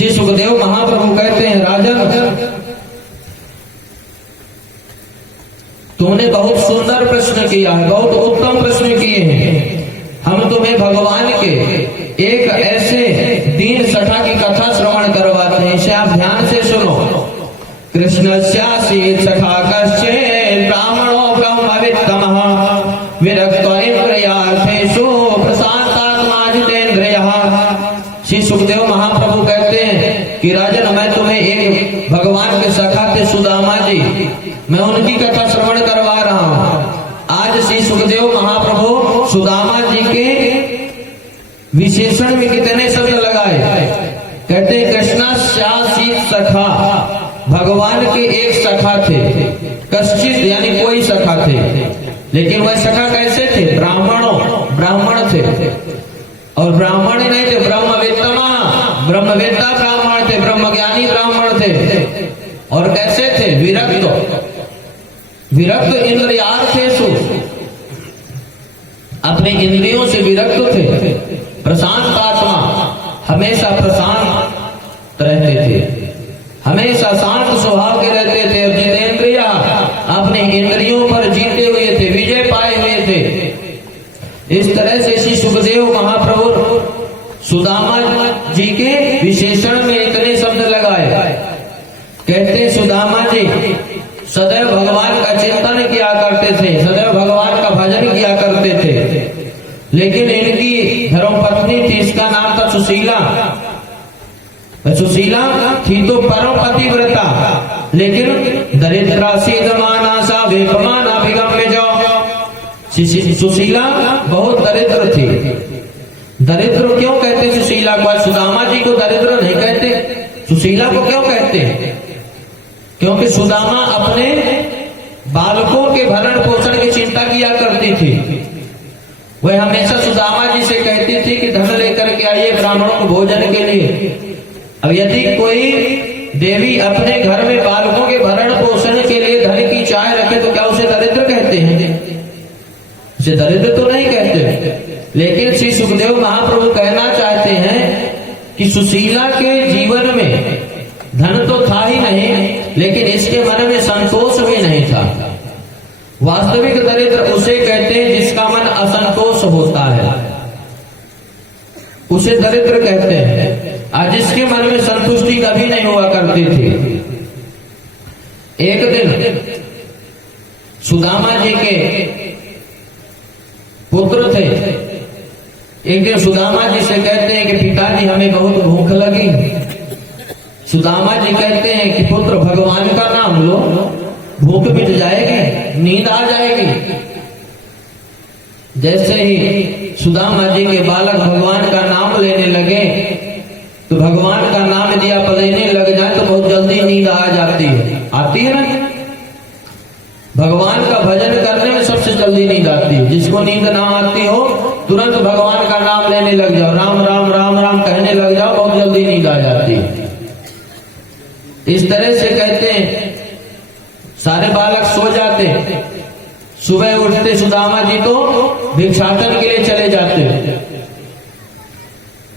श्री सुखदेव महाप्रभु कहते हैं, राजन तुमने बहुत सुंदर प्रश्न किया है, बहुत उत्तम प्रश्न किए हैं। हम तुम्हें भगवान के एक ऐसे दीन सठा की कथा श्रवण करवाते हैं, इसे आप ध्यान से सुनो। कृष्णस्यासी सखा कश्चित् ब्राह्मणो ब्रह्मवित्तमः विरक्तो इंद्रियार्थेषु प्रशांतात्मा जितेन्द्रियः। श्री सुखदेव महाप्रभु कहते हैं कि राजन, मैं तुम्हें एक भगवान के सखा थे सुदामा जी, मैं उनकी कथा श्रवण करवा रहा हूं। आज श्री सुखदेव महाप्रभु सुदामा जी के विशेषण में कितने शब्द लगाए। कहते हैं कृष्णस्यासी सखा, भगवान के एक सखा थे। कश्चित यानी कोई सखा थे, लेकिन वह सखा कैसे थे? ब्राह्मण थे। और ब्राह्मण ही नहीं थे, ब्रह्मवेत्ता ब्राह्मण थे, ब्रह्मज्ञानी ब्राह्मण थे। और कैसे थे? विरक्त इंद्रियार्थेषु, अपने इंद्रियों से विरक्त थे। प्रशांत आत्मा, हमेशा प्रशांत रहते थे, हमेशा शांत स्वभाव के रहते थे। और जितेंद्रिय, अपने इंद्रियों पर जीते हुए थे, विजय पाए हुए थे। इस तरह से श्री सुखदेव महाप्रभु सुदामा जी के विशेषण में इतने शब्द लगाए। कहते सुदामा जी सदैव भगवान का चिंतन किया करते थे, सदैव भगवान का भजन किया करते थे। लेकिन इनकी धर्मपत्नी थी, इसका नाम था सुशीला। सुशीला थी तो परम पतिव्रता, लेकिन दरिद्रा सीधमाना सा वेपमाना विगम्य जाओ। सुशीला बहुत दरिद्र थी। दरिद्र क्यों कहते सुशीला को? सुदामा जी को दरिद्र नहीं कहते, सुशीला को क्यों कहते? क्योंकि सुदामा अपने बालकों के भरण पोषण की चिंता किया करती थी। वह हमेशा सुदामा जी से कहती थी कि धन लेकर के आइए ब्राह्मणों को भोजन के लिए। अब यदि कोई देवी अपने घर में बालकों के भरण पोषण के लिए धन की चाह रखे तो क्या उसे दरिद्र कहते हैं? उसे दरिद्र तो नहीं कहते। लेकिन श्री सुखदेव महाप्रभु कहना चाहते हैं कि सुशीला के जीवन में धन तो था ही नहीं, लेकिन इसके मन में संतोष भी नहीं था। वास्तविक दरिद्र उसे कहते हैं जिसका मन असंतोष होता है, उसे दरिद्र कहते हैं। आज जिसके मन में संतुष्टि कभी नहीं हुआ करती थी। एक दिन सुदामा जी के पुत्र थे। एक दिन सुदामा जी से कहते हैं कि पिताजी हमें बहुत भूख लगी। सुदामा जी कहते हैं कि पुत्र भगवान का नाम लो, भूख मिट जाएगी, नींद आ जाएगी। जैसे ही सुदामा जी के बालक भगवान का नाम लेने लगे तो भगवान का नाम दिया लेने लग जाए तो बहुत जल्दी नींद आ जाती है, आती है ना। भगवान का भजन करने में सबसे जल्दी नींद आती है। जिसको नींद ना आती हो तुरंत भगवान का नाम लेने लग जाओ, राम राम राम राम कहने लग जाओ, बहुत जल्दी नींद आ जाती है। इस तरह से कहते हैं सारे बालक सो जाते, सुबह उठते सुदामा जी तो भिक्षाटन के लिए चले जाते।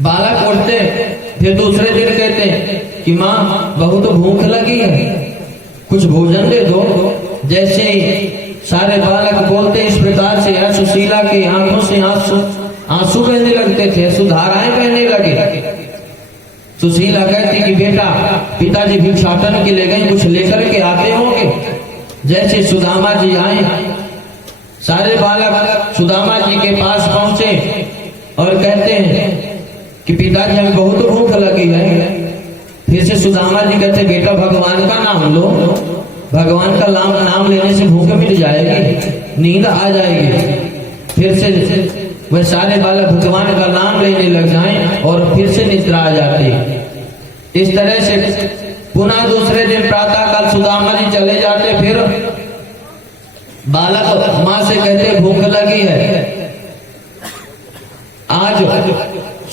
बालक उठते, फिर दूसरे दिन कहते कि माँ बहुत भूख लगी है, कुछ भोजन दे दो। जैसे ही सारे बालक बोलते इस प्रकार से सुशीला की आंखों से आंसू बहने लगते थे, सुधाराएं बहने लगे। सुशीला कहती कि बेटा पिताजी भिक्षाटन के लिए गए, कुछ लेकर के आते होंगे। जैसे सुदामा जी आए, सारे बालक सुदामा जी के पास पहुंचे और कहते हैं कि पिताजी हमें बहुत भूख लगी है। फिर से सुदामा जी कहते बेटा भगवान का नाम लो, भगवान का नाम लेने से भूख मिट जाएगी, नींद आ जाएगी। फिर से वह सारे बालक भगवान का नाम लेने लग जाएं और फिर से निद्रा आ जाती। इस तरह से पुनः दूसरे दिन प्रातः काल सुदामा जी चले जाते। फिर बालक माँ से कहते भूख लगी है। आज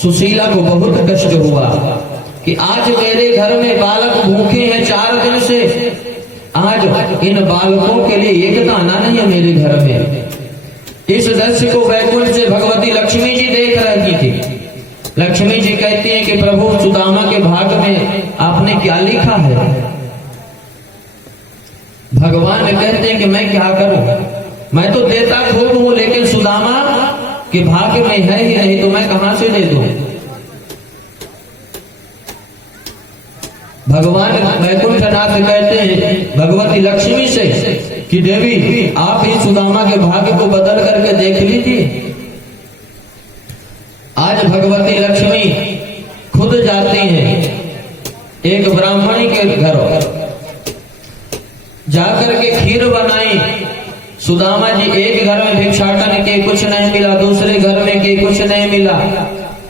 सुशीला को बहुत कष्ट हुआ कि आज मेरे घर में बालक भूखे हैं 4 दिन से, आज इन बालकों के लिए एक दाना नहीं है मेरे घर में। इस दृश्य को वैकुंठ से भगवती लक्ष्मी जी देख रही थी। लक्ष्मी जी कहती हैं कि प्रभु सुदामा के भाग में आपने क्या लिखा है? भगवान कहते हैं कि मैं क्या करूं, मैं तो देता खूब हूं, लेकिन सुदामा के भाग में है ही नहीं, तो मैं कहां से दे दूं? भगवान वैकुंठनाथ कहते हैं भगवती लक्ष्मी से कि देवी आप ही सुदामा के भाग्य को बदल करके देख लीजिए। आज भगवती लक्ष्मी खुद जाती हैं एक ब्राह्मणी के घर, जाकर के खीर बनाई। सुदामा जी एक घर में भिक्षाटन के, कुछ नहीं मिला, दूसरे घर में के कुछ नहीं मिला,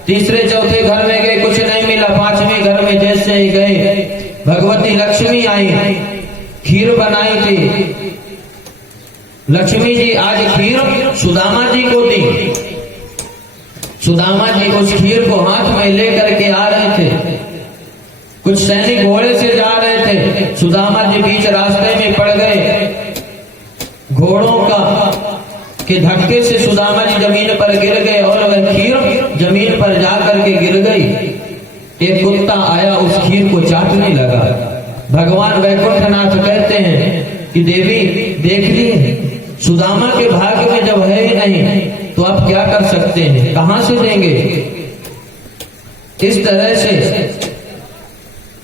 तीसरे चौथे घर में गए, कुछ नहीं मिला, पांचवें घर में जैसे ही गए भगवती लक्ष्मी आई, खीर बनाई थी। लक्ष्मी जी आज खीर सुदामा जी को दी। सुदामा जी उस खीर को हाथ में लेकर के आ रहे थे। कुछ सैनिक घोड़े से जा रहे थे, सुदामा जी बीच रास्ते में पड़ गए। घोड़ों का के धक्के से सुदामा जी जमीन पर गिर गए और वह खीर जमीन पर जाकर के गिर गई। एक कुत्ता आया, उस खीर को चाटने लगा। भगवान वैकुंठनाथ कहते हैं कि देवी देख लिए सुदामा के भाग्य में जब है ही नहीं, तो आप क्या कर सकते हैं, कहां से देंगे? इस तरह से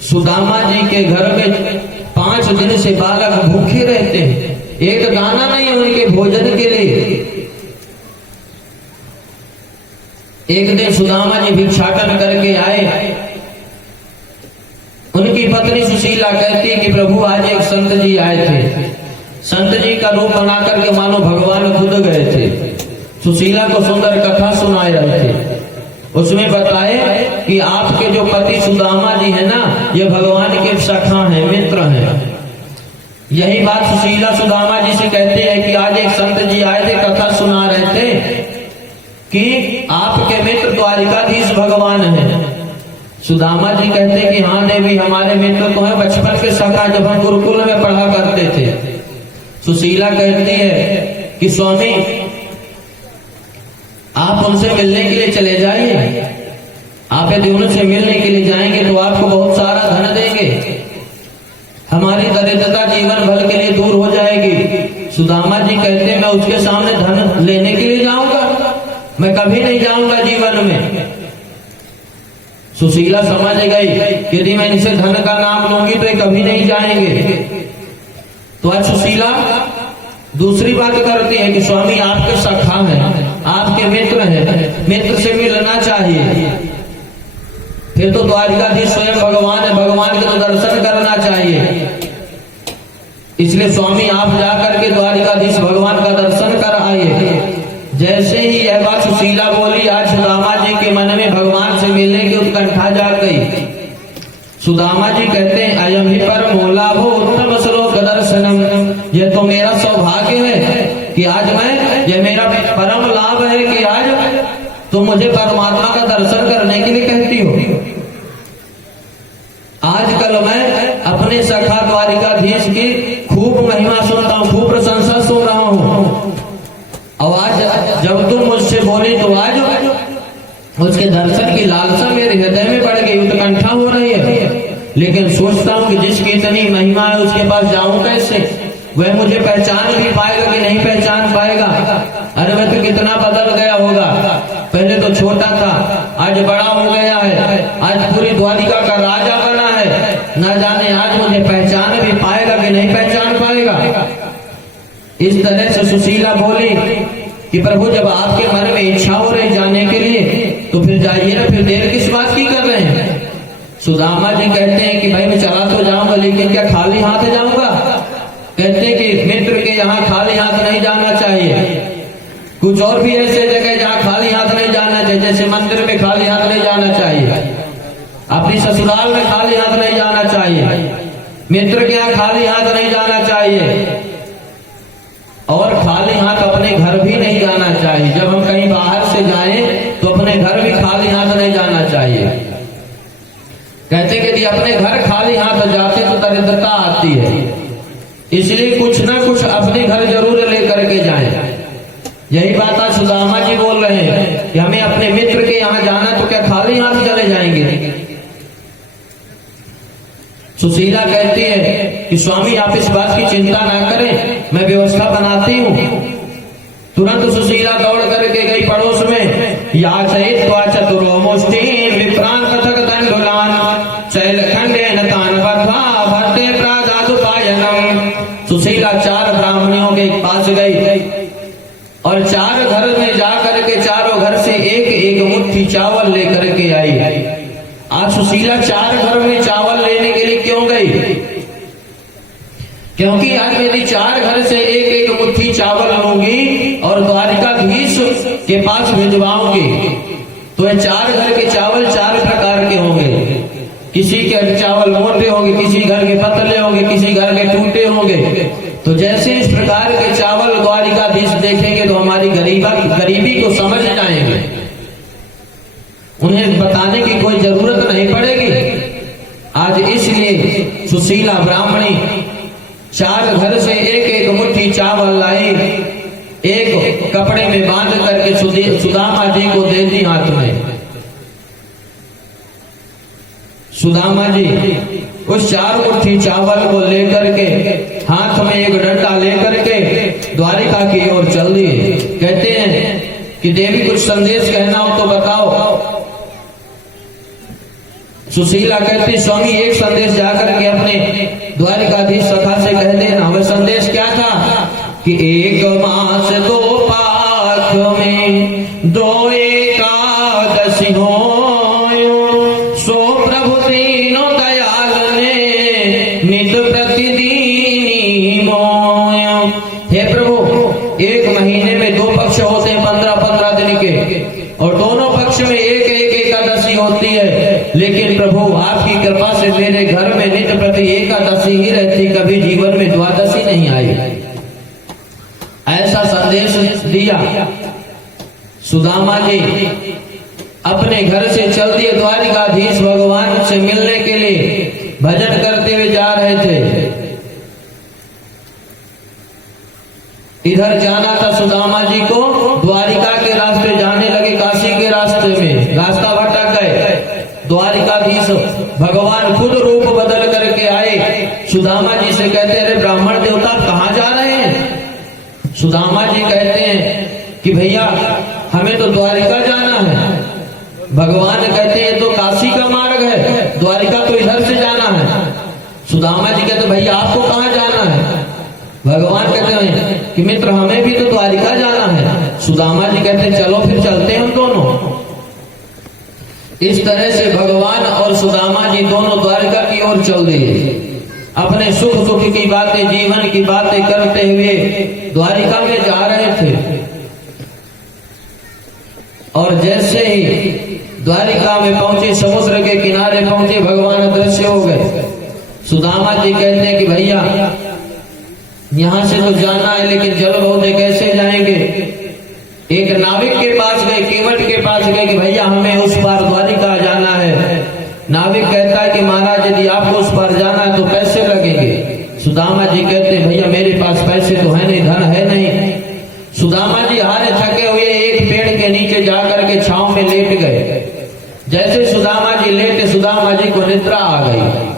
सुदामा जी के घर में 5 दिन से बालक भूखे रहते हैं, एक दाना नहीं उनके भोजन के लिए। एक दिन सुदामा जी भिक्षाटन करके आए। उनकी पत्नी सुशीला कहती कि प्रभु आज एक संत जी आए थे, संत जी का रूप बना करके मानो भगवान खुद गए थे। सुशीला को सुंदर कथा सुनाए रहे थे। उसमें बताए कि आपके जो पति सुदामा जी है ना, ये भगवान के सखा हैं, मित्र हैं। यही बात सुशीला सुदामा जी से कहते हैं कि आज एक संत जी आए थे, कथा सुना रहे थे कि आपके मित्र द्वारिकाधीश भगवान है। सुदामा जी कहते हैं कि हाँ देवी, हमारे मित्र तो है, बचपन के सखा, जब हम गुरुकुल में पढ़ा करते थे। सुशीला कहती है कि स्वामी आप उनसे मिलने के लिए चले जाइए। आप यदि उनसे मिलने के लिए जाएंगे तो आपको बहुत सारा धन देंगे, हमारी दरिद्रता जीवन भर के लिए दूर हो जाएगी। सुदामा जी कहते हैं मैं उसके सामने धन लेने के लिए जाऊंगा? मैं कभी नहीं जाऊंगा जीवन में। सुशीला समझ गई यदि मैं इनसे धन का नाम लूंगी तो ये कभी नहीं जाएंगे। तो आज सुशीला दूसरी बात करती है कि स्वामी आपके सखा हैं, आपके मित्र हैं, मित्र से मिलना चाहिए। फिर तो द्वारिकाधीश स्वयं भगवान है, भगवान के तो दर्शन करना चाहिए। इसलिए स्वामी आप जाकर के द्वारिकाधीश भगवान का दर्शन कर आइए। जैसे ही यह बात सुशीला बोली, आज सुदामा जी के मन में भगवान से मिलने की उत्कंठा जाग गई। सुदामा जी कहते हैं अयम ही पर मोलाभो उत्तम श्लोक दर्शनम, यह तो मेरा सौभाग्य है कि आज यह मेरा परम लाभ है कि आज तुम मुझे परमात्मा का दर्शन करने के लिए कहती हो। आजकल मैं अपने सखा द्वारिकाधीश की खूब महिमा सुनता हूँ, खूब प्रशंसा सुन रहा हूँ। और आज जब तुम मुझसे बोले तो आज उसके दर्शन की लालसा मेरे हृदय में बढ़ गई, उत्कंठा हो रही है। लेकिन सोचता हूँ कि जिसकी इतनी महिमा है उसके पास जाऊं कैसे? वह मुझे पहचान भी पाएगा कि नहीं पहचान पाएगा? अरे वह तो कितना बदल गया होगा, पहले तो छोटा था, आज बड़ा हो गया है, आज पूरी द्वारिका का राजा बना है। न जाने आज मुझे पहचान भी पाएगा कि नहीं पहचान पाएगा। इस तरह से सुशीला बोली कि प्रभु जब आपके मन में इच्छा हो रही जाने के लिए तो फिर जाइए ना, फिर देर किस बात की कर रहे हैं? सुदामा जी कहते हैं कि भाई मैं चला तो जाऊंगा, लेकिन क्या खाली हाथ जाऊंगा? कहते हैं कि मित्र के यहाँ खाली हाथ नहीं जाना चाहिए। कुछ और भी ऐसे जगह जहाँ खाली हाथ नहीं जाना चाहिए, जैसे मंदिर में खाली हाथ नहीं जाना चाहिए, अपनी ससुराल में खाली हाथ नहीं जाना चाहिए, मित्र के यहाँ खाली हाथ नहीं जाना चाहिए, और खाली हाथ अपने घर भी नहीं जाना चाहिए। जब हम कहीं बाहर से जाएं तो अपने घर भी खाली हाथ नहीं जाना चाहिए। कहते कि यदि अपने घर खाली हाथ जाते तो दरिद्रता आती है, इसलिए कुछ ना कुछ अपने घर जरूर लेकर के जाएं। यही बात आज सुदामा जी बोल रहे हैं कि हमें अपने मित्र के यहाँ जाना तो क्या खाली खाली हाथ चले जाएंगे। सुशीला कहती है कि स्वामी आप इस बात की चिंता ना करें, मैं व्यवस्था बनाती हूँ। तुरंत सुशीला दौड़ करके गई पड़ोस में। याचयित्वा चतुरो मुष्टिं विप्रान् कथक दण्डुलान् शैलखण्डेन तान् बद्ध्वा भर्ते प्रादादुपायनम्। सुशीला 4 ब्राह्मणों के पास गई और 4 घर में जाकर के चारों घर से एक एक मुट्ठी चावल लेकर के आई। आज सुशीला 4 घर में चावल लेने के लिए क्यों गई? क्योंकि आज यदि 4 घर से एक एक मुट्ठी चावल लूंगी और द्वारिकाधीश के पास भिजवाऊंगी तो ये 4 घर के चावल 4 प्रकार के होंगे। किसी के चावल मोटे होंगे, किसी घर के पतले होंगे, किसी घर के टूटे होंगे। तो जैसे इस प्रकार के चावल द्वारिकाधीश देखेंगे तो हमारी गरीबी को समझ जाएंगे, उन्हें बताने की कोई जरूरत नहीं पड़ेगी। आज इसलिए सुशीला ब्राह्मणी 4 घर से एक एक मुट्ठी चावल लाई, एक कपड़े में बांध करके सुदामा जी को दे दी हाथ में। सुदामा जी उस 4 मुट्ठी चावल को लेकर के हाथ में एक डंडा लेकर के द्वारिका की ओर चल दिए। कहते हैं कि देवी कुछ संदेश कहना हो तो बताओ। सुशीला कहती स्वामी एक संदेश जाकर के अपने द्वारिकाधीश सखा से कह देना। वह संदेश क्या था कि 1 मास 2 पाख में 2 एकादशी हो, सो प्रभु तीनों दयाल ने नित प्रतिदिन मोय। हे प्रभु 1 महीने में 2 पक्ष होते हैं 15-15 दिन के, और दोनों पक्ष में एक एक एकादशी होती है। लेकिन प्रभु आपकी कृपा से मेरे घर में नित्य प्रति एकादशी ही रहती, कभी जीवन में द्वादशी नहीं आई। ऐसा संदेश दिया। सुदामा जी अपने घर से चल दिए द्वारिकाधीश भगवान से मिलने के लिए। भजन करते हुए जा रहे थे। इधर जाना था सुदामा जी को, द्वारिका के रास्ते जाने लगे, काशी के रास्ते में रास्ता भटक गए। द्वारिकाधीश भगवान खुद रूप बदल करके आए। सुदामा जी से कहते अरे ब्राह्मण देवता कहाँ जा रहे हैं? सुदामा जी कहते हैं कि भैया हमें तो द्वारिका जाना है। भगवान कहते हैं तो काशी का मार्ग है, द्वारिका तो इधर से जाना है। सुदामा जी कहते भैया आपको कहाँ जाना है? भगवान कहते हैं कि मित्र हमें भी तो द्वारिका जाना है। सुदामा जी कहते हैं चलो फिर चलते हैं हम दोनों। इस तरह से भगवान और सुदामा जी दोनों द्वारिका की ओर चल दिए। अपने सुख दुख की बातें, जीवन की बातें करते हुए द्वारिका में जा रहे थे। और जैसे ही द्वारिका में पहुंचे, समुद्र के किनारे पहुंचे, भगवान अदृश्य हो गए। सुदामा जी कहते हैं कि भैया यहां से तो जाना है लेकिन जल बहुते कैसे जाएंगे? एक नाविक के पास गए, केवट के पास गए कि भैया हमें उस पार द्वारिका जाना है। नाविक कहता है कि महाराज यदि आपको उस पार जाना है तो पैसे लगेंगे। सुदामा जी कहते हैं भैया मेरे पास पैसे तो है नहीं, धन है नहीं। सुदामा जी हारे थके हुए एक पेड़ के नीचे जाकर के छांव में लेट गए। जैसे सुदामा जी लेटे, सुदामा जी को निद्रा आ गई।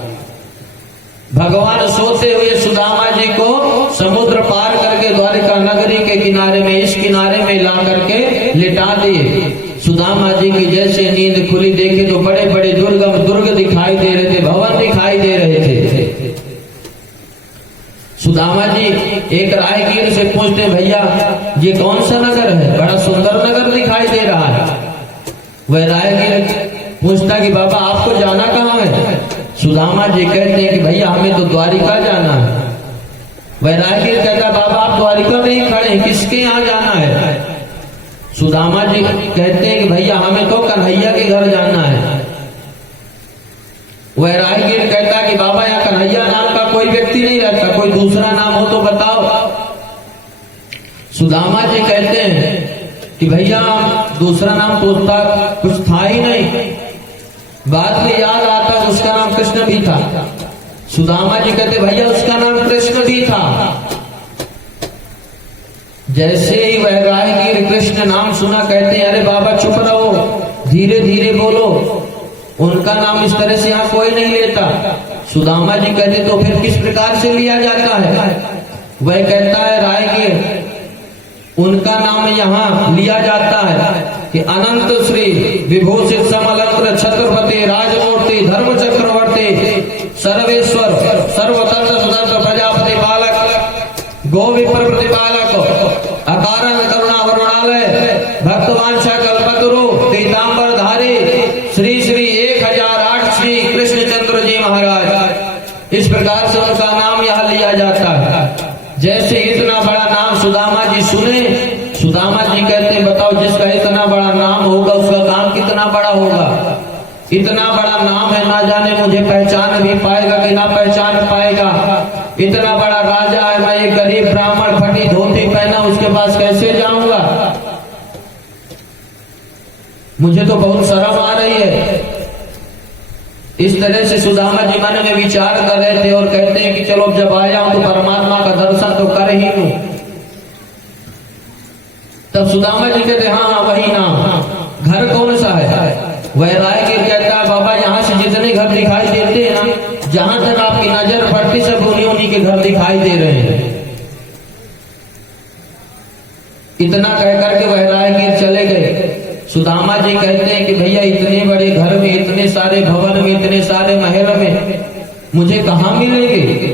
भगवान सोते हुए सुदामा जी को समुद्र पार करके द्वारिका नगरी के किनारे में, इस किनारे में ला करके लिटा दिए। सुदामा जी की जैसे नींद खुली, देखे तो बड़े बड़े दुर्ग दिखाई दे रहे थे, भवन दिखाई दे रहे थे। सुदामा जी एक राहगीर से पूछते भैया ये कौन सा नगर है? बड़ा सुंदर नगर दिखाई दे रहा है। वह राहगीर पूछता कि बाबा आपको जाना कहाँ है? सुदामा जी कहते हैं कि भैया हमें तो द्वारिका जाना है। वह राहगीर कहता बाबा आप द्वारिका में ही खड़े हैं, किसके यहाँ जाना है? सुदामा जी कहते हैं कि भैया हमें तो कन्हैया के घर जाना है। वह राहगीर कहता कि बाबा यहाँ कन्हैया नाम का कोई व्यक्ति नहीं रहता, कोई दूसरा नाम हो तो बताओ। सुदामा जी कहते हैं कि भैया दूसरा नाम तो उसका कुछ था ही नहीं। बाद में याद आता उसका नाम कृष्ण भी था। सुदामा जी कहते भैया उसका नाम कृष्ण भी था। जैसे ही वह राहगीर कृष्ण नाम सुना कहते अरे बाबा चुप रहो, धीरे धीरे बोलो, उनका नाम इस तरह से यहाँ कोई नहीं लेता। सुदामा जी कहते तो फिर किस प्रकार से लिया जाता है? वह कहता है रायगीर, उनका नाम यहाँ लिया जाता है कि अनंत श्री विभूषित समलंकृत छत्रपति राजमूर्ति धर्म चक्रवर्ती सर्वेश्वर सर्वतंत्र सुतंत्र प्रजापति बालक गो विप्र प्रतिपालक अकारण करुणा वरुणालय भक्तवांछा कल्पतरु पीताम्बर धारी श्री श्री 1008 श्री कृष्णचंद्र जी महाराज। इस प्रकार से उनका नाम यहाँ लिया जाता है। जैसे इतना बड़ा नाम सुदामा जी सुने, सुदामा जी कहते बताओ जिसका इतना बड़ा नाम होगा उसका काम कितना बड़ा होगा। इतना बड़ा नाम है, ना जाने मुझे पहचान भी पाएगा कि ना पहचान पाएगा। इतना बड़ा राजा है, मैं एक गरीब ब्राह्मण फटी धोती पहना उसके पास कैसे जाऊंगा? मुझे तो बहुत शर्म आ रही है। इस तरह से सुदामा जी मन में विचार कर रहे थे और कहते हैं कि चलो जब आया हूं तो परमात्मा का दर्शन तो कर ही लूं। तब सुदामा जी कहते हाँ वही नाम। घर कौन सा है? वह रायगीर कहता है बाबा यहाँ से जितने घर दिखाई देते हैं ना, जहां तक आपकी नजर पड़ती सब उन्हीं के घर दिखाई दे रहे हैं। इतना कह करके वह रायगीर चले गए। सुदामा जी कहते हैं कि भैया इतने बड़े घर में, इतने सारे भवन में, इतने सारे महल में मुझे कहाँ मिलेंगे?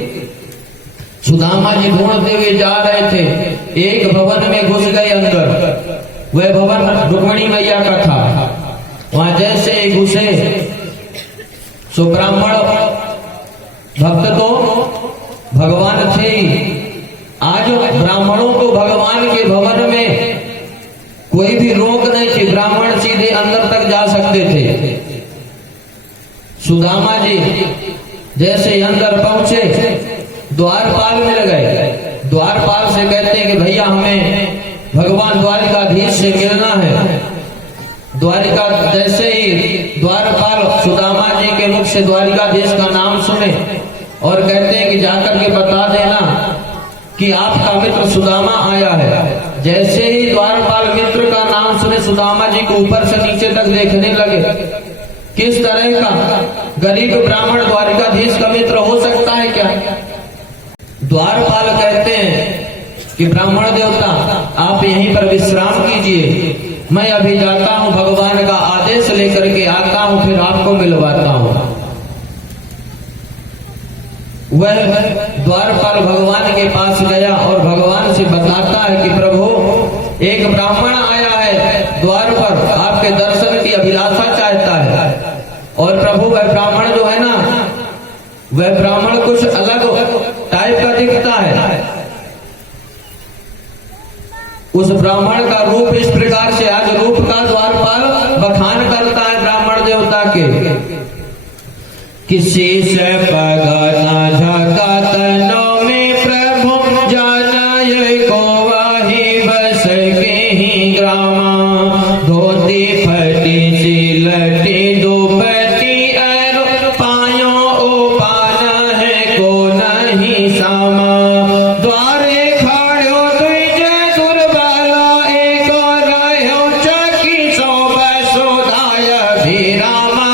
सुदामा जी ढूंढते हुए जा रहे थे, एक भवन में घुस गए अंदर। वह भवन रुक्मिणी मैया का था। वहां जैसे ही घुसे सो ब्राह्मण भक्त तो भगवान थे। आज ब्राह्मणों को भगवान के भवन में कोई भी रोक नहीं थी, ब्राह्मण सीधे अंदर तक जा सकते थे। सुदामा जी जैसे अंदर पहुंचे द्वारपाल मिल गए। द्वारपाल से कहते हैं कि भैया हमें भगवान द्वारिकाधीश से मिलना है। द्वारिका जैसे ही द्वारपाल सुदामा जी के मुख से द्वारिकाधीश का नाम सुने और कहते हैं कि जाकर के बता देना कि आपका मित्र सुदामा आया है। जैसे ही द्वारपाल मित्र का नाम सुने सुदामा जी को ऊपर से नीचे तक देखने लगे। किस तरह का गरीब ब्राह्मण द्वारिकाधीश का मित्र हो सकता है क्या? द्वारपाल कहते हैं कि ब्राह्मण देवता आप यहीं पर विश्राम कीजिए, मैं अभी जाता हूं, भगवान का आदेश लेकर के आता हूं, फिर आपको मिलवाता हूं। वह द्वारपाल भगवान के पास गया और भगवान से बताता है कि प्रभु एक ब्राह्मण आया है द्वार पर, आपके दर्शन की अभिलाषा चाहता है। और प्रभु वह ब्राह्मण जो है ना, वह ब्राह्मण कुछ अलग टाइप का दिखता है। उस ब्राह्मण का रूप इस प्रकार से, आज रूप का द्वारपाल बखान करता है ब्राह्मण देवता के। किसी से पगना झका तनों में प्रभु जानाय को वही बस के ही ग्रामा। धोती फटी सी लटी दुपट्टी अरो पायो ओ पाना है को नहीं सामा। द्वारे खड़ो तुझे दुर्बला एक रहो चकी सो बसोदाय भी रामा।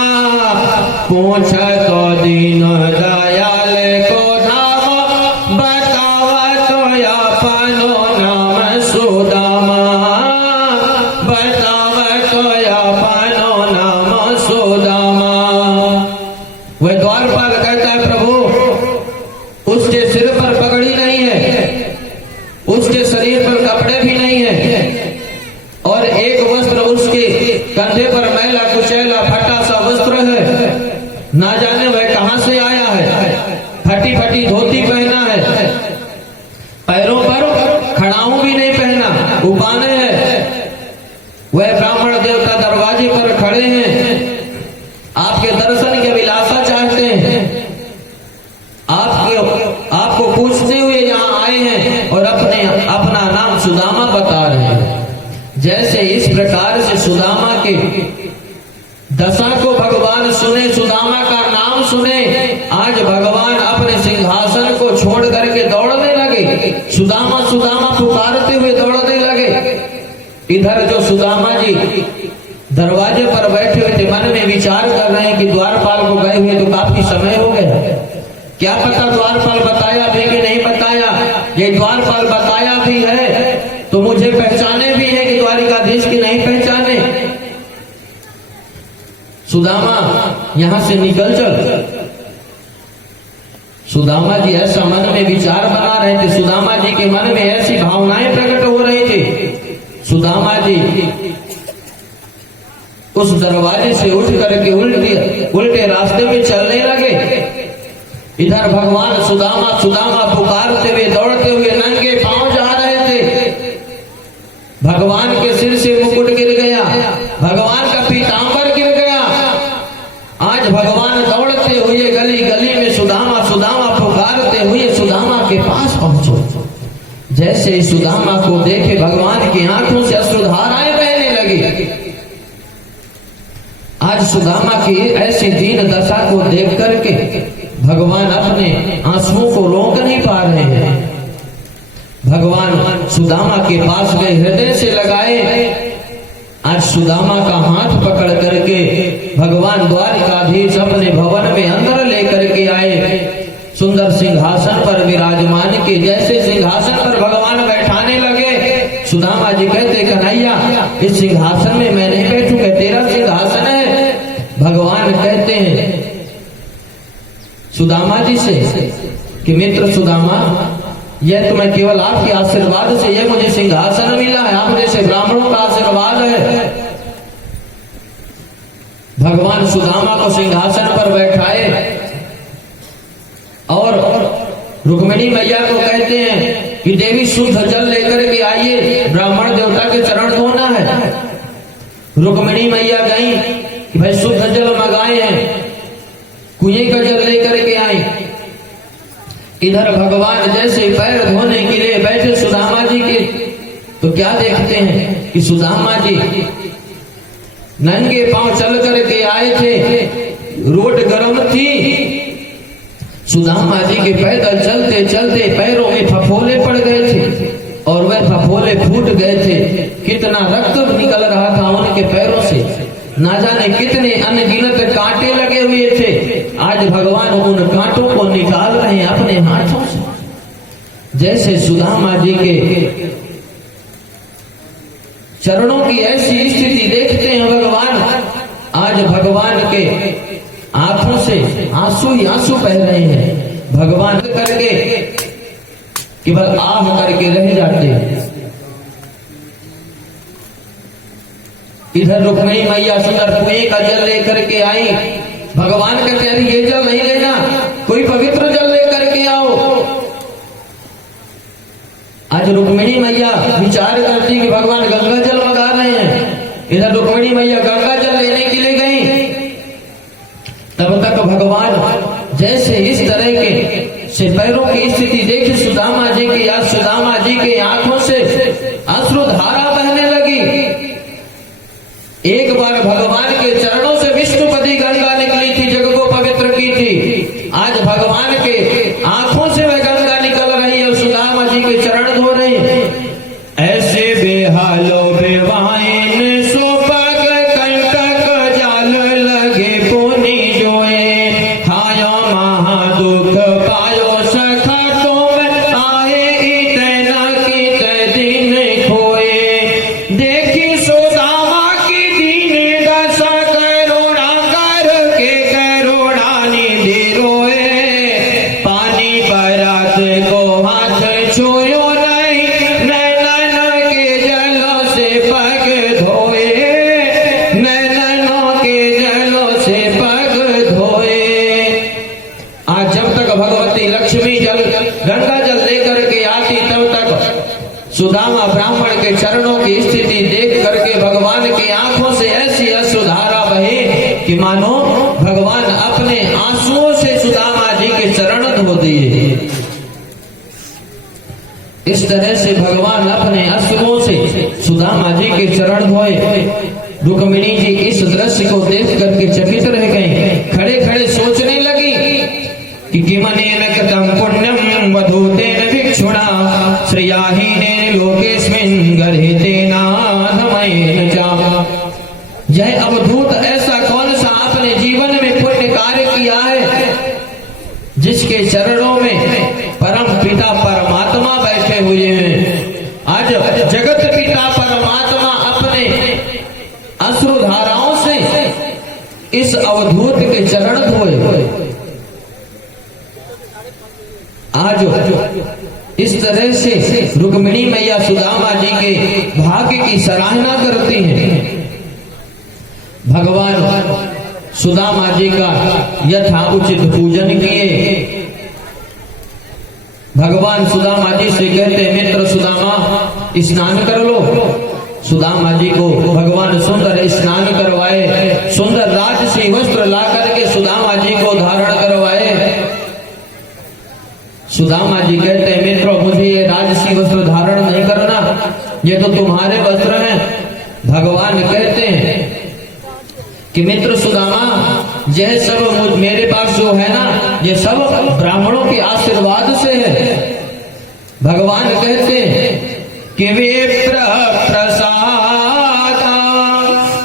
पूछ तो दीन दयाल को धाम बतावा तो अपनो नाम सुदामा। बतावा तो अपनो नाम सुदामा। वह द्वारपाल कहता है प्रभु उसके सिर पर पगड़ी नहीं है, उसके शरीर पर कपड़े भी नहीं है, और एक वस्त्र उसके कंधे पर मैला कुचैला फटा सा वस्त्र है। ना जाने वह कहां से आया है। फटी फटी धोती पहना है, पैरों पर खड़ाऊ भी नहीं पहना, उपाने है। वह ब्राह्मण देवता दरवाजे पर खड़े हैं, आपके दर्शन की अभिलाषा चाहते हैं। आपको पूछते हुए यहाँ आए हैं और अपना नाम सुदामा बता रहे हैं। जैसे इस प्रकार से सुदामा के दशा को भगवान सुने, सुदामा का नाम सुने, आज भगवान अपने सिंहासन को छोड़ करके दौड़ने लगे। सुदामा सुदामा पुकारते हुए दौड़ने लगे। इधर जो सुदामा जी दरवाजे पर बैठे हुए थे, मन में विचार कर रहे हैं कि द्वारपाल को गए हुए तो काफी समय हो गया, क्या पता द्वारपाल बताया भी कि नहीं बताया। ये द्वारपाल बताया भी है तो मुझे पहचाने भी है कि द्वारिकाधीश की नहीं पहचाने। सुदामा यहां से निकल चल। सुदामा जी ऐसा मन में विचार बना रहे थे, सुदामा जी के मन में ऐसी भावनाएं प्रकट हो रही थी। सुदामा जी उस दरवाजे से उठ करके उल्टे रास्ते में चलने लगे। इधर भगवान सुदामा सुदामा पुकारते हुए दौड़ते हुए नंगे पांव जा रहे थे। भगवान के सिर से मुकुट गिर गया, भगवान का पीतांबर गिर गया। आज भगवान दौड़ते हुए गली गली में सुदामा सुदामा पुकारते हुए सुदामा के पास पहुंचो। जैसे सुदामा को देखे भगवान की आंखों से अश्रुधाराएं बहने लगी। आज सुदामा की ऐसी दीन दशा को देख करके भगवान अपने आंसुओं को रोक नहीं पा रहे हैं। भगवान सुदामा के पास गए, हृदय से लगाए। आज सुदामा का हाथ पकड़ करके भगवान द्वारिकाधीश अपने भवन में अंदर लेकर के आए। सुंदर सिंहासन पर विराजमान के, जैसे सिंहासन पर भगवान बैठाने लगे, सुदामा जी कहते कन्हैया इस सिंहासन में मैं नहीं बैठूंगा, तेरा सिंहासन है। भगवान कहते हैं सुदामा जी से कि मित्र सुदामा, यह तो मैं केवल आपके आशीर्वाद से यह मुझे सिंहासन मिला है, आप जैसे ब्राह्मणों का आशीर्वाद है। भगवान सुदामा को सिंहासन पर बैठाए और रुक्मिणी मैया को कहते हैं कि देवी शुद्ध जल लेकर के आइए, ब्राह्मण देवता के चरण धोना है। रुक्मिणी मैया गई कि भाई शुद्ध जल मंगाए हैं, कुएं का जल लेकर के आई। इधर भगवान जैसे पैर धोने के लिए बैठे सुदामा जी के, तो क्या देखते हैं कि सुदामा जी नंगे पांव चल करके आए थे, रोड गर्म थी। सुदामा जी के पैदल चलते चलते पैरों में फफोले पड़ गए थे और वह फफोले फूट गए थे। कितना रक्त निकल रहा था उनके पैरों से, ना जाने कितने अनगिनत कांटे लगे हुए थे। आज भगवान उन कांटों को निकाल रहे हैं अपने हाथों से। जैसे सुदामा जी के चरणों की ऐसी स्थिति देखते हैं भगवान, आज भगवान के आंखों से आंसू ही आंसू बह रहे हैं। भगवान करके केवल आह करके रह जाते हैं। इधर रुक्मिणी मैया सुंदर कुएं का जल लेकर के आई। भगवान कहते अरे ये जल नहीं लेना, कोई पवित्र जल लेकर के आओ। आज रुक्मिणी मैया विचार करती कि भगवान गंगा जल मंगा रहे हैं। इधर रुक्मिणी मैया गंगा जल लेने के लिए गई। तब तक भगवान जैसे इस तरह के से पैरों की स्थिति देखी सुदामा जी की, आज सुदामा जी के आंखों से अश्रुधारा बहने लगी। एक बार भगवान के चरणों से विष्णुपति गंगा निकली थी, जग को पवित्र की थी। आज भगवान के आंखों से वह गंगा निकल रही है और सुदामा जी के चरण धो रहे हैं। ऐसे बेहालो बेवाइन सोपग कंटक जाल लगे पुनि जोए, खाया महा दुख पायो सखा तुम आए इतना की दिन खोए। देखी सुदामा की दीन दशा करुणा करके करुणा निधि रोए। पानी बरात को हाथ छुयो नहीं, नैनन के जलों से पग धोए, नैननों के जलों से पग धोए। आज जब तक भगवती लक्ष्मी गंगा जल लेकर के आती तब तक सुदामा ब्राह्मण के चरणों की स्थिति देख करके भगवान की आंखों से ऐसी अश्रुधारा बहे कि मानो भगवान अपने आंसुओं से सुदामा जी के चरण धो दिए। इस तरह से भगवान अपने अश्रुओं से सुदामा जी के चरण धोए। रुक्मिणी जी इस दृश्य को देख करके चकित रह गए, खड़े खड़े सोचने लगी कि किमनेन कृतं पुण्यं वधूतेन भिक्षुणा, श्रियाहीनेन लोकेस्मिन् गर्हितेनाधमयेन च। यह इस अवधूत के चरण धोए। आज इस तरह से रुक्मिणी मैया सुदामा जी के भाग्य की सराहना करती हैं। भगवान सुदामा जी का यथा उचित पूजन किए। भगवान सुदामा जी से कहते, मित्र सुदामा स्नान कर लो। सुदामा जी को भगवान सुंदर स्नान करवाए, सुंदर राजसी वस्त्र ला करके सुदामा जी को धारण करवाए। सुदामा जी कहते हैं, मित्रों मुझे ये राजसी वस्त्र धारण नहीं करना, ये तो तुम्हारे वस्त्र हैं। भगवान कहते हैं कि मित्र सुदामा, यह सब मेरे पास जो है ना, ये सब ब्राह्मणों के आशीर्वाद से है। भगवान कहते हैं कि विप्र प्रसादा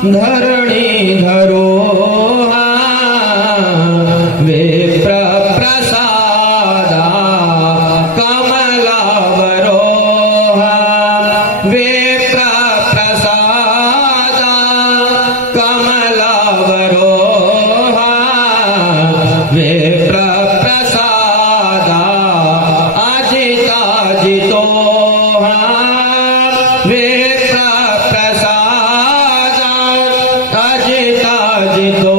धरणी धरो, विप्र प्रसादा कमलावरो, विप्र प्रसादा कमलावरो, विप्र प्रसादा अजिता जितो, विप्र प्रसादा अजिता जितो,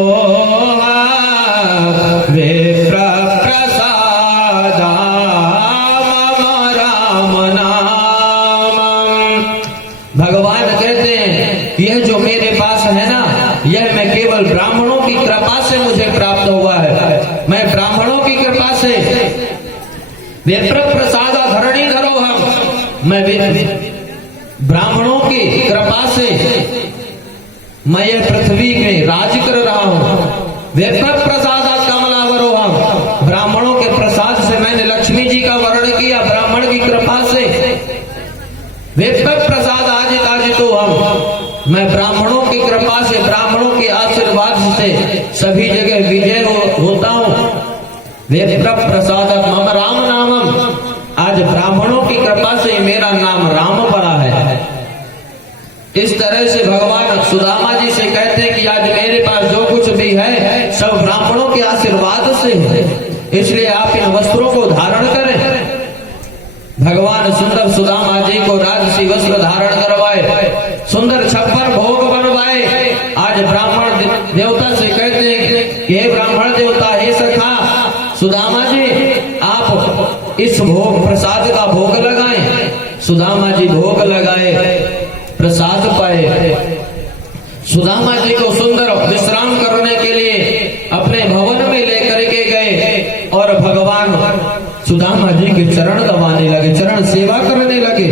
विप्र प्रसादा मम राम नाम। भगवान कहते हैं, यह जो मेरे पास है ना, यह मैं केवल ब्राह्मणों की कृपा से मुझे प्राप्त हुआ है। मैं ब्राह्मणों की कृपा से, विप्र प्रसादा धरणी धरो, मैं ब्राह्मणों की कृपा से मैं यह पृथ्वी में राज कर रहा हूं। विप्र प्रसादा कमलावरो, ब्राह्मणों के प्रसाद से मैंने लक्ष्मी जी का वर्ण किया, ब्राह्मण की कृपा से। विप्र प्रसाद आजित आजितो, मैं ब्राह्मणों की कृपा से, ब्राह्मणों के आशीर्वाद से सभी जगह विजय होता हूं। विप्र प्रसाद मम राम नामम, आज ब्राह्मणों की कृपा से मेरा नाम राम पड़ा है। इस तरह से भगवान सुदामा जी से कहते हैं कि आज मेरे पास जो कुछ भी है सब ब्राह्मणों के आशीर्वाद से है, इसलिए आप इन वस्त्रों को धारण करें। भगवान सुंदर सुदामा जी को राजसी वस्त्र धारण करवाए, सुंदर छप्पर भोग बनवाए। आज ब्राह्मण देवता से कहते हैं कि हे ब्राह्मण देवता, हे सखा सुदामा जी, आप इस भोग प्रसाद का भोग लगाएं। सुदामा जी भोग लगाए, प्रसाद पाए। सुदामा जी को सुंदर विश्राम करने के लिए अपने भवन में लेकर के गए और भगवान सुदामा जी के चरण दबाने लगे, चरण सेवा करने लगे।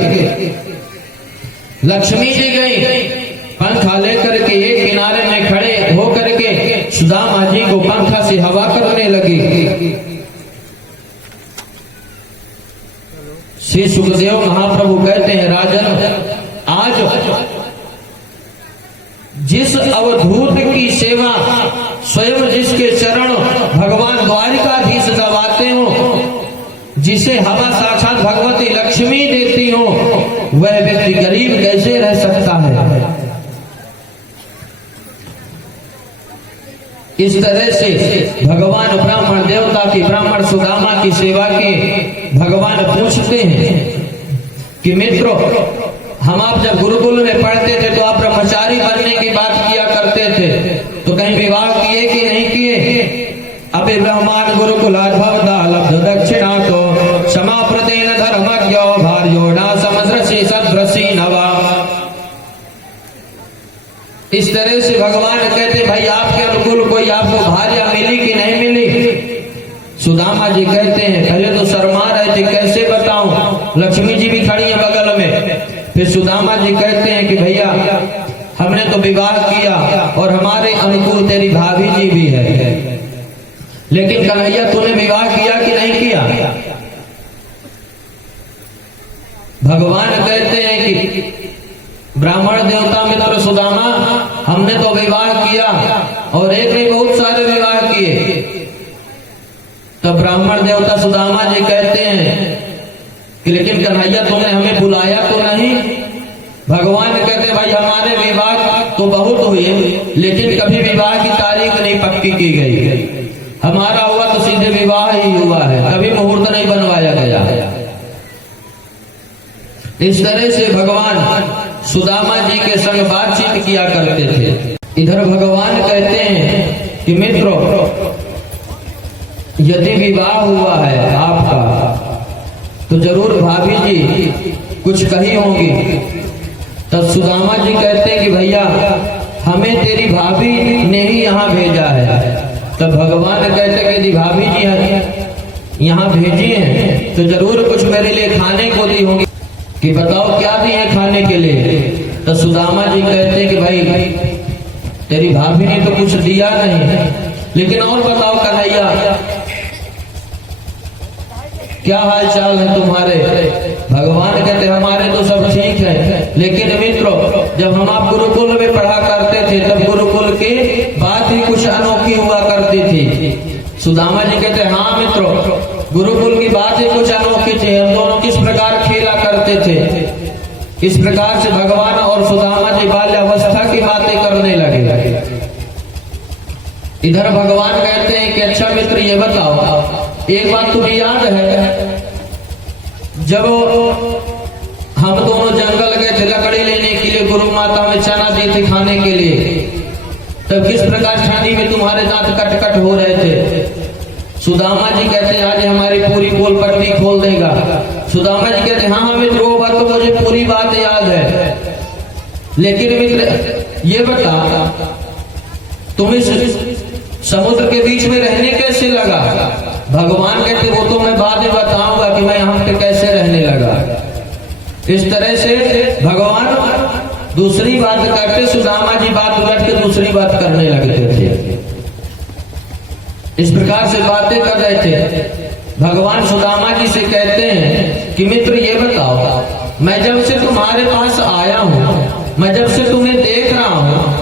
लक्ष्मी जी गई, पंखा लेकर के एक किनारे में खड़े होकर के सुदामा जी को पंखा से हवा करने लगी। श्री सुखदेव महाप्रभु कहते हैं, राजन, आज जिस अवधूत की सेवा स्वयं जिसके चरण भगवान द्वारिकाधीश दबाते हो, जिसे हवा साक्षात भगवती लक्ष्मी देती हो, वह व्यक्ति गरीब कैसे रह सकता है। इस तरह से भगवान ब्राह्मण देवता की, ब्राह्मण सुदामा की सेवा के भगवान पूछते हैं कि मित्रों, हम आप जब गुरुकुल में पढ़ते थे तो आप ब्रह्मचारी बनने की बात किया करते थे, तो कहीं विवाह किए कि नहीं किए? अभी ब्रह्मांड गुरुकुलाद्भवता लब्ध दक्षिणा तो समाप्रतेन धर्मज्ञो भार्यो न समद्रसी सद्रसी नवा। इस तरह से भगवान कहते, भाई आपके अनुकूल कोई आपको भार्या मिली कि नहीं मिली? सुदामा जी कहते हैं, पहले तो शर्मा रहे थे, कैसे बताऊं, लक्ष्मी जी भी खड़ी है बगल में। फिर सुदामा जी कहते हैं कि भैया हमने तो विवाह किया और हमारे अनुकूल तेरी भाभी जी भी है, लेकिन कन्हैया तूने विवाह किया कि नहीं किया? भगवान कहते हैं कि ब्राह्मण देवता मित्र सुदामा, हमने तो विवाह किया और एक नहीं बहुत सारे विवाह किए। तो ब्राह्मण देवता सुदामा जी कहते हैं कि लेकिन कन्हैया तुमने हमें बुलाया तो नहीं? भगवान कहते भाई हमारे विवाह तो बहुत हुए, लेकिन कभी विवाह की तारीख नहीं नहीं पक्की की गई। हमारा हुआ तो सीधे विवाह ही हुआ है, कभी मुहूर्त नहीं बनवाया गया। इस तरह से भगवान सुदामा जी के संग बातचीत किया करते थे। इधर भगवान कहते हैं कि मित्रों, यदि विवाह हुआ है आपका तो जरूर भाभी जी कुछ कही होंगी। तब सुदामा जी कहते हैं कि भैया हमें तेरी भाभी ने ही यहाँ भेजा है। तब भगवान कहते हैं कि भाभी जी यहाँ भेजी हैं तो जरूर कुछ मेरे लिए खाने को दी होंगी, कि बताओ क्या दी है खाने के लिए। तो सुदामा जी कहते हैं कि भाई तेरी भाभी ने तो कुछ दिया नहीं, लेकिन और बताओ कन्हैया क्या हाल चाल है तुम्हारे। भगवान कहते हमारे तो सब ठीक है, लेकिन मित्रों जब हम आप गुरुकुल में पढ़ा करते थे तब गुरुकुल की बात ही कुछ अनोखी हुआ करती थी। सुदामा जी कहते हाँ मित्रों, गुरुकुल की बात ही कुछ अनोखी थी। हम दोनों किस प्रकार खेला करते थे। इस प्रकार से भगवान और सुदामा जी बाल्यावस्था की बातें करने लगे। इधर भगवान कहते हैं कि अच्छा मित्र ये बताओ, एक बात तुम्हें याद है जब हम दोनों जंगल गए थे लकड़ी लेने के लिए, गुरु माता में चना दी थी खाने के लिए, तब किस प्रकार ठंडी में तुम्हारे दांत कट कट हो रहे थे। सुदामा जी कहते हैं आज हमारी पूरी पोल पट्टी खोल देगा। सुदामा जी कहते हैं हाँ मित्र वो बात तो मुझे पूरी बात याद है, लेकिन मित्र ये बता तुम्हें समुद्र के बीच में रहने कैसे लगा। भगवान कहते वो तो मैं बाद में बताऊंगा कि मैं यहाँ पे कैसे रहने लगा। इस तरह से भगवान दूसरी बात करते, सुदामा जी बात उलट के दूसरी बात करने लगते थे। इस प्रकार से बातें कर रहे थे। भगवान सुदामा जी से कहते हैं कि मित्र ये बताओ, मैं जब से तुम्हारे पास आया हूँ, मैं जब से तुम्हें देख रहा हूँ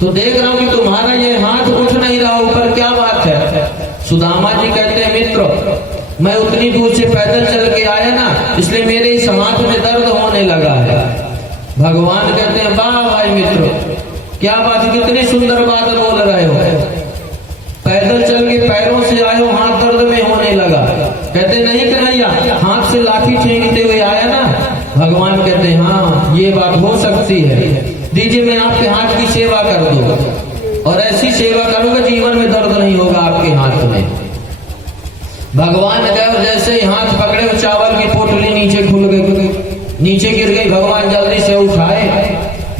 तो देख रहा हूँ कि तुम्हारा ये हाथ उठ नहीं रहा ऊपर, क्या बात है। सुदामा जी कहते हैं मित्र मैं उतनी दूर से पैदल चल के आया ना, इसलिए मेरे इस हाथ में दर्द होने लगा है। भगवान कहते हैं वाह भाई मित्र क्या बात, कितनी सुंदर बात बोल रहे हो। पैदल चल के पैरों से आए हो, हाथ दर्द में होने लगा। कहते नहीं कन्हैया हाथ से लाठी फेंकते हुए आया ना। भगवान कहते हैं हाँ ये बात हो सकती है, दीजिए मैं आपके हाथ की सेवा कर दूंगा, और ऐसी सेवा करूंगा जीवन में दर्द नहीं होगा आपके हाथ में। भगवान गए और जैसे ही हाथ पकड़े चावल की पोटली नीचे खुल गई, नीचे गिर गई। भगवान जल्दी से उठाए,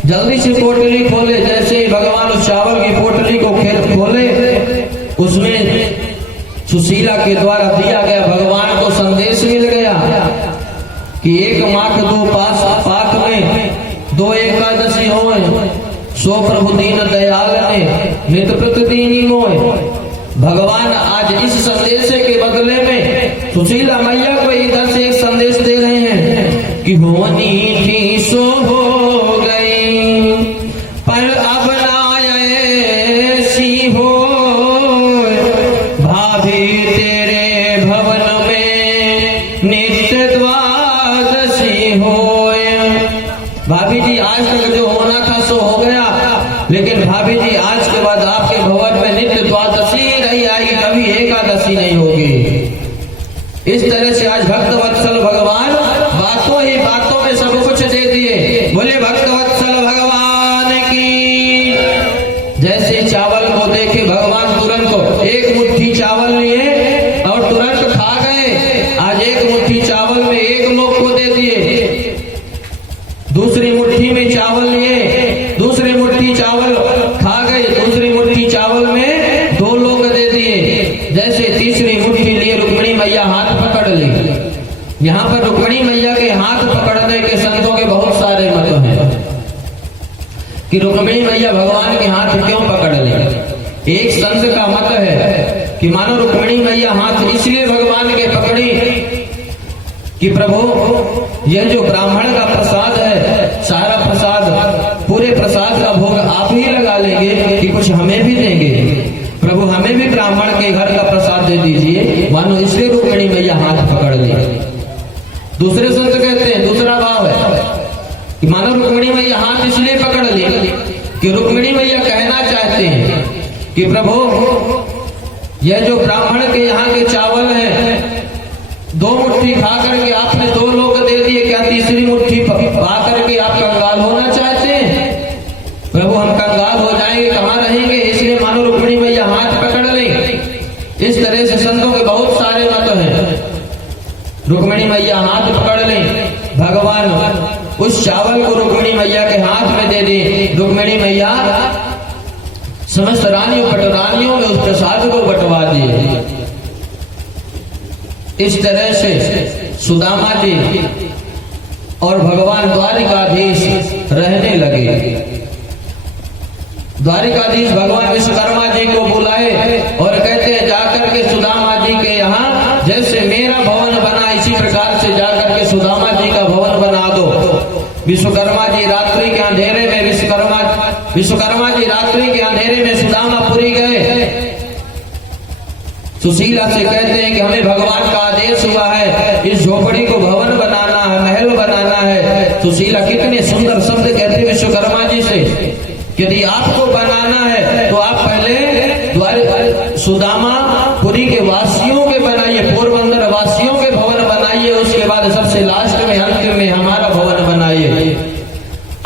जल्दी से पोटली खोले। जैसे ही भगवान उस चावल की पोटली को खोले, उसमें सुशीला के द्वारा दिया गया भगवान को संदेश मिल गया कि एक माख दो पाक में दो एकादशी होए, सो प्रभु दीन दयाल ने नित प्रतिदिनी मोए। भगवान आज इस संदेश के बदले में सुशीला मैया को इधर से एक संदेश दे रहे हैं कि होनी थी सो हो गई, पर अब ना ऐसी हो, भाभी तेरे भवन में नित्य द्वादशी होए। भाभी जी आज तक जो होना था सो हो गया, लेकिन भाभी जी आज के बाद आपके भवन में नित्य द्वादशी नहीं आएगी, कभी एकादशी नहीं होगी। इस तरह से आज भक्त वत्सल भगवान बातों ही बातों में सब कुछ दे दिए। बोले भक्त वत्सल भगवान की। जैसे चावल को देखे भगवान तुरंत एक मुट्ठी चावल लिए और तुरंत खा गए। आज एक मुट्ठी चावल में एक लोग को दे दिए, दूसरी मुट्ठी में चावल लिए, दूसरी मुट्ठी चावल खा गए, दूसरी मुट्ठी चावल में दो लोग दे दिए। जैसे तीसरी मुट्ठी लिए रुक्मिणी मैया हाथ पकड़ ली। यहाँ पर रुक्मिणी मैया के हाथ पकड़ने के संतों के बहुत सारे मत हैं कि रुक्मिणी मैया भगवान के हाथ क्यों पकड़ ले। एक संत का मत है कि मानो रुक्मिणी मैया हाथ इसलिए भगवान के पकड़ी कि प्रभु यह जो ब्राह्मण का प्रसाद है, सारा प्रसाद पूरे प्रसाद का भोग आप ही लगा लेंगे कि कुछ हमें भी देंगे। प्रभु हमें भी ब्राह्मण के घर का प्रसाद दे दीजिए, मानो इसलिए रुक्मिणी मैया हाथ पकड़ ली। दूसरे संत कहते हैं, दूसरा भाव है कि मानो रुक्मिणी मैया हाथ इसलिए पकड़ ली कि रुक्मिणी मैया कहना चाहते हैं कि प्रभु यह जो ब्राह्मण के यहाँ के चावल है 2 मुट्ठी खा करके आपने 2 लोग दे दिए, क्या तीसरी मुट्ठी खा करके आप कंगाल होना चाहते हैं? प्रभु हम कंगाल हो जाएंगे, कहाँ रहेंगे? इसलिए मानो रुक्मिणी मैया हाथ पकड़ लें। इस तरह से संतों के बहुत सारे मत हैं। रुक्मिणी मैया हाथ पकड़ लें, भगवान उस चावल को रुक्मिणी मैया के हाथ में दे दे, रुक्मिणी मैया समस्त रानियों पटरानियों में उस प्रसाद को बंटवा दिए। इस तरह से सुदामा जी और भगवान द्वारिकाधीश रहने लगे। द्वारिकाधीश भगवान विश्वकर्मा जी को बुलाए और कहते हैं जाकर के सुदामा जी के यहाँ जैसे मेरा भवन बना इसी प्रकार से जाकर के सुदामा जी का भवन बना दो। विश्वकर्मा जी रात्रि के अंधेरे में विश्वकर्मा जी रात्रि के अंधेरे में सुदामापुरी गए। सुशीला से कहते हैं कि हमें भगवान का आदेश हुआ है, इस झोपड़ी को भवन बनाना है, महल बनाना है। सुशीला कितने सुंदर शब्द कहते विश्वकर्मा जी से, यदि आपको बनाना है तो आप पहले सुदामापुरी के वासियों के बनाइए, पोरबंदर वासियों के भवन बनाइए, उसके बाद सबसे लास्ट में अंत में हमारा भवन बनाइए।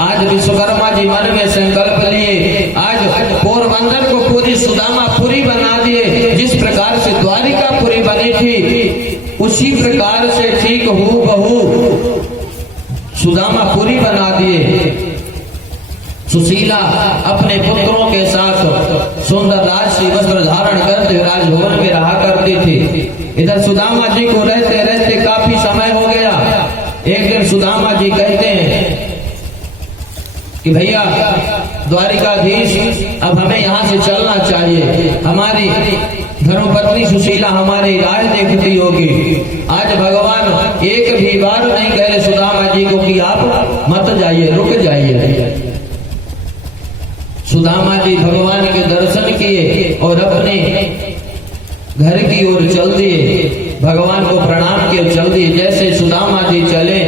आज विश्वकर्मा जी मन में संकल्प लिए, आज पोरबंदर को पूरी सुदामापुरी बना दिए। जिस प्रकार से द्वारिकापुरी बनी थी उसी प्रकार से ठीक हूबहू सुदामापुरी बना दिए। सुशीला अपने पुत्रों के साथ सुंदर राजसी वस्त्र धारण करते राजभवन में रहा करती थी। इधर सुदामा जी को रहते रहते काफी समय हो गया। एक दिन सुदामा जी कहते हैं कि भैया द्वारिकाधीश अब हमें यहाँ से चलना चाहिए, हमारी धर्मपत्नी सुशीला हमारी राह देखती होगी। आज भगवान एक भी बार नहीं कहे सुदामा जी को कि आप मत जाइए, रुक जाइए। सुदामा जी भगवान के दर्शन किए और अपने घर की ओर चल दिए, भगवान को प्रणाम किए, चल दिए। जैसे सुदामा जी चले,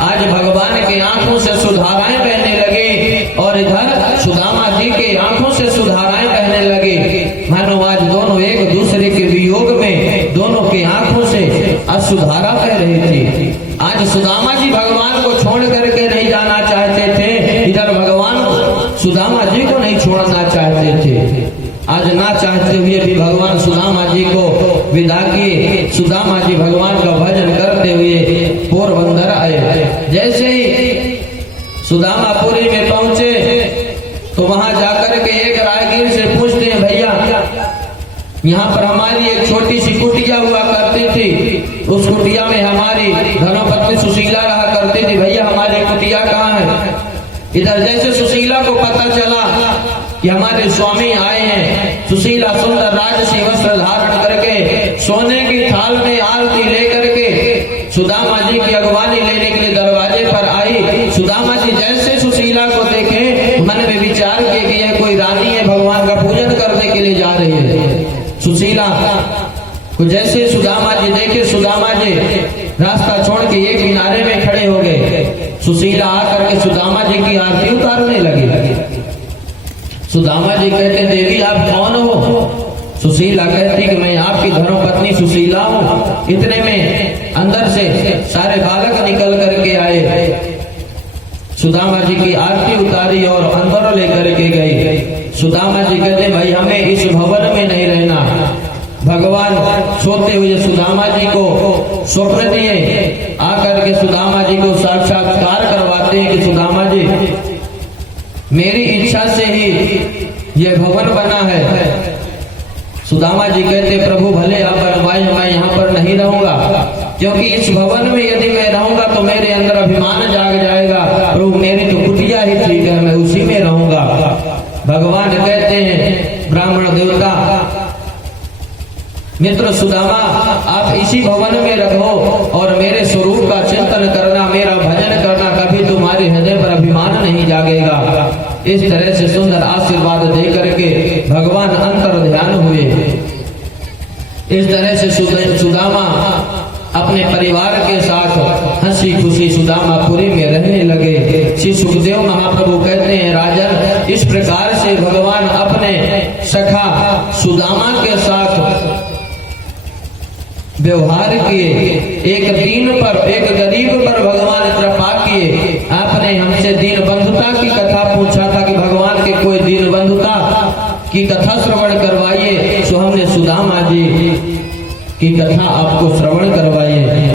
आज भगवान के आंखों से सुधाराएं बहने लगे और इधर सुदामा जी के आंखों से सुधाराएं बहने लगे। मानो आज दोनों एक दूसरे के वियोग में दोनों के आंखों से असुधारा बह रही थी। आज सुदामा जी भगवान को छोड़ करके नहीं जाना चाहते थे, इधर भगवान सुदामा जी को नहीं छोड़ना चाहते थे। आज ना चाहते हुए भी भगवान सुदामा जी को विदा किए। सुदामा जी भगवान का भजन करते हुए पोरबंदर आए। जैसे ही सुदामापुरी में पहुंचे तो वहां जाकर के एक राहगीर से पूछते हैं, भैया यहाँ पर हमारी एक छोटी सी कुटिया हुआ करती थी, उस कुटिया में हमारी धर्मपत्नी सुशीला रहा करती थी, भैया हमारी कुटिया कहाँ है? इधर जैसे सुशीला को पता चला कि हमारे स्वामी आए हैं, सुशीला सुंदर राजसी वस्त्र धारण करके सोने की थाल में आरती लेकर के सुदामा जी की अगवानी लेने के लिए दरवाजे पर आई। सुदामा जी जैसे सुशीला को देखे मन में विचार किए कि यह कोई रानी है, भगवान का पूजन करने के लिए जा रही है। सुशीला को जैसे सुदामा जी देखे, सुदामा जी रास्ता छोड़ के एक किनारे में खड़े हो गए। सुशीला आकर के सुदामा जी की आरती उतारने लगी। सुदामा जी कहते, देवी आप कौन हो? सुशीला कहती कि मैं आपकी धर्मपत्नी सुशीला हूँ। इतने में अंदर से सारे बालक निकल करके आए, सुदामा जी की आरती उतारी और अंदर लेकर के गई। सुदामा जी कहते, भाई हमें इस भवन में नहीं रहना। भगवान सोते हुए सुदामा जी को स्वप्न दिए, आकर के सुदामा जी को साक्षात्कार करवाते हैं कि सुदामा जी मेरी इच्छा से ही यह भवन बना है। सुदामा जी कहते, प्रभु भले आप बनवाए, मैं यहाँ पर नहीं रहूंगा, क्योंकि इस भवन में यदि मैं रहूंगा तो मेरे अंदर अभिमान जाग जाएगा। प्रभु मेरी तो कुटिया ही ठीक है, मैं उसी में रहूंगा। भगवान कहते हैं, ब्राह्मण देवता मित्र सुदामा आप इसी भवन में रहो और मेरे स्वरूप का चिंतन करना, मेरा भजन करना, कभी तुम्हारे हृदय पर अभिमान नहीं जागेगा। इस तरह से सुंदर आशीर्वाद दे करके भगवान अंतर ध्यान हुए। इस तरह से सुदामा अपने परिवार के साथ हंसी खुशी सुदामापुरी में रहने लगे। श्री सुखदेव महाप्रभु कहते हैं, राजन जिस प्रकार से भगवान अपने सखा सुदामा के साथ व्यवहार किए, एक दीन पर, एक गरीब पर भगवान कृपा किए। आपने हमसे दीन बंधुता की कथा पूछा था कि भगवान के कोई दीन बंधुता की कथा श्रवण करवाइए, सो हमने सुदामा जी की कथा आपको श्रवण करवाई।